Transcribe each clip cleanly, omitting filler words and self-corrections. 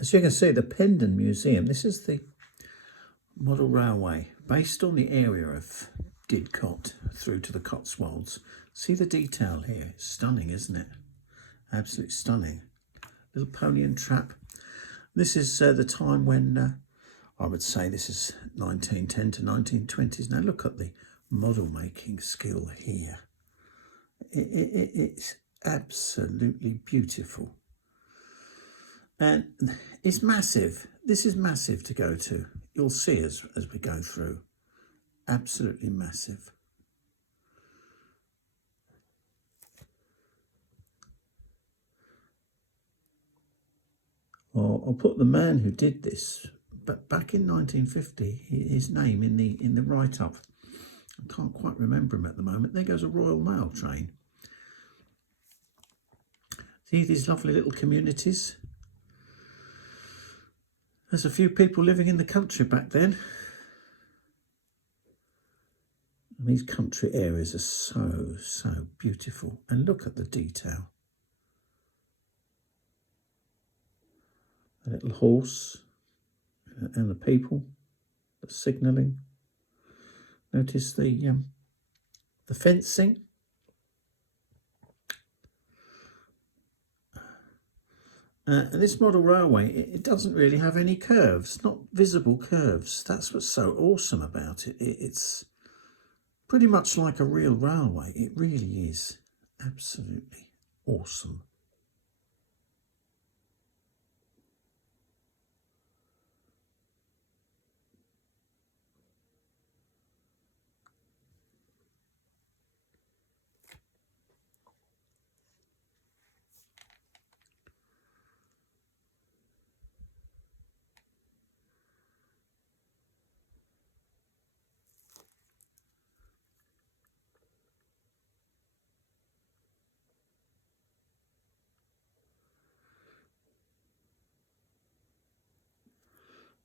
As you can see, the Pendon Museum, this is the model railway based on the area of Didcot through to the Cotswolds. See the detail here, it's stunning, isn't it? Absolutely stunning. Little pony and trap. This is the time when, I would say this is 1910 to 1920s. Now look at the model making skill here. It's absolutely beautiful. And it's massive. This is massive to go to. You'll see as we go through. Absolutely massive. I'll put the man who did this, but back in 1950, his name in the write-up. I can't quite remember him at the moment. There goes a Royal Mail train. See these lovely little communities? There's a few people living in the country back then. And these country areas are so beautiful. And look at the detail. A little horse and the people, the signalling. Notice the fencing. And this model railway, it doesn't really have any curves, not visible curves. That's what's so awesome about it. It's pretty much like a real railway. It really is absolutely awesome.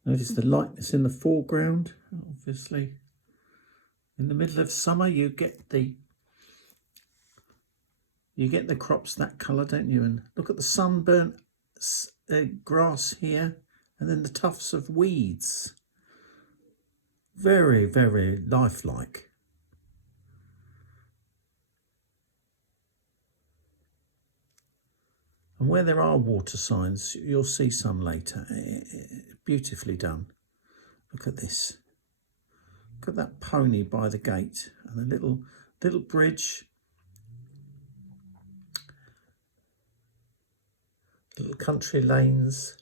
Notice the lightness in the foreground. Obviously, in the middle of summer, you get the crops that colour, don't you? And look at the sunburnt grass here, and then the tufts of weeds. Very, very lifelike. And where there are water signs, you'll see some later. Beautifully done. Look at this. Look at that pony by the gate and the little bridge. Little country lanes.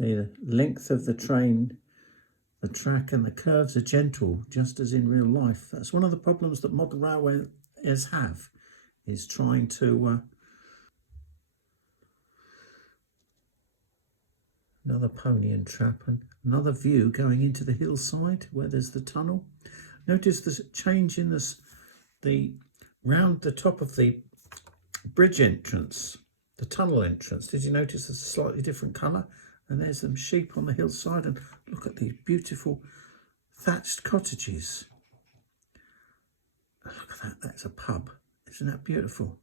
See the length of the train, the track and the curves are gentle, just as in real life. That's one of the problems that model railways have, is trying to... Another pony and trap, and another view going into the hillside where there's the tunnel. Notice the change in the round the top of the bridge entrance, the tunnel entrance. Did you notice it's a slightly different colour? And there's some sheep on the hillside, and look at these beautiful thatched cottages. Look at that, that's a pub. Isn't that beautiful?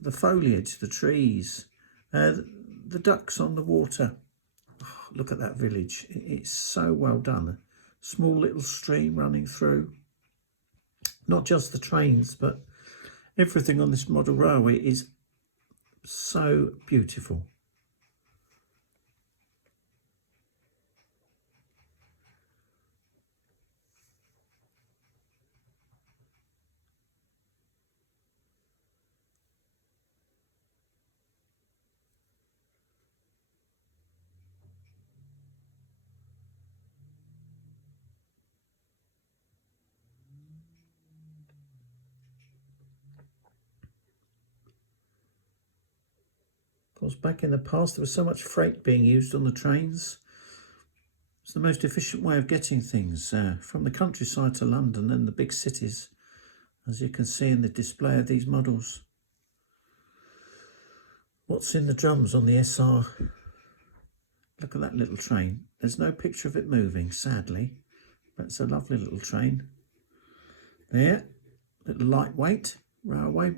The foliage, the trees, the ducks on the water. Oh, look at that village. It's so well done. A small little stream running through. Not just the trains, but everything on this model railway is so beautiful. course, back in the past, there was so much freight being used on the trains. It's the most efficient way of getting things from the countryside to London and the big cities, as you can see in the display of these models. What's in the drums on the SR? Look at that little train. There's no picture of it moving, sadly, but it's a lovely little train. There, little lightweight railway.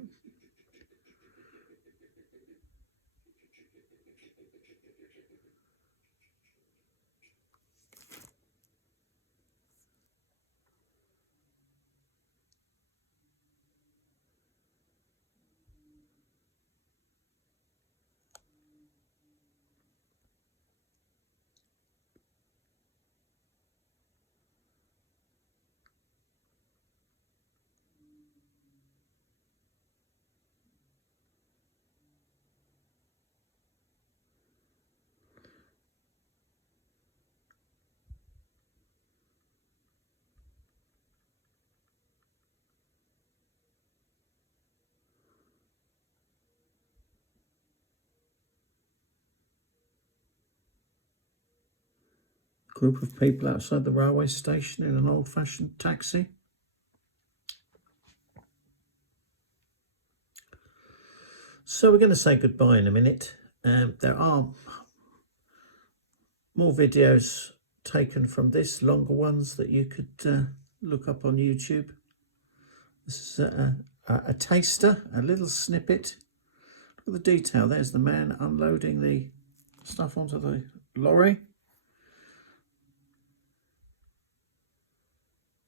Group of people outside the railway station in an old-fashioned taxi. So we're going to say goodbye in a minute. There are more videos taken from this, longer ones that you could look up on YouTube. This is a taster, a little snippet. Look at the detail. There's the man unloading the stuff onto the lorry.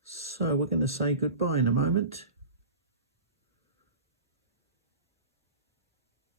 So we're going to say goodbye in a moment.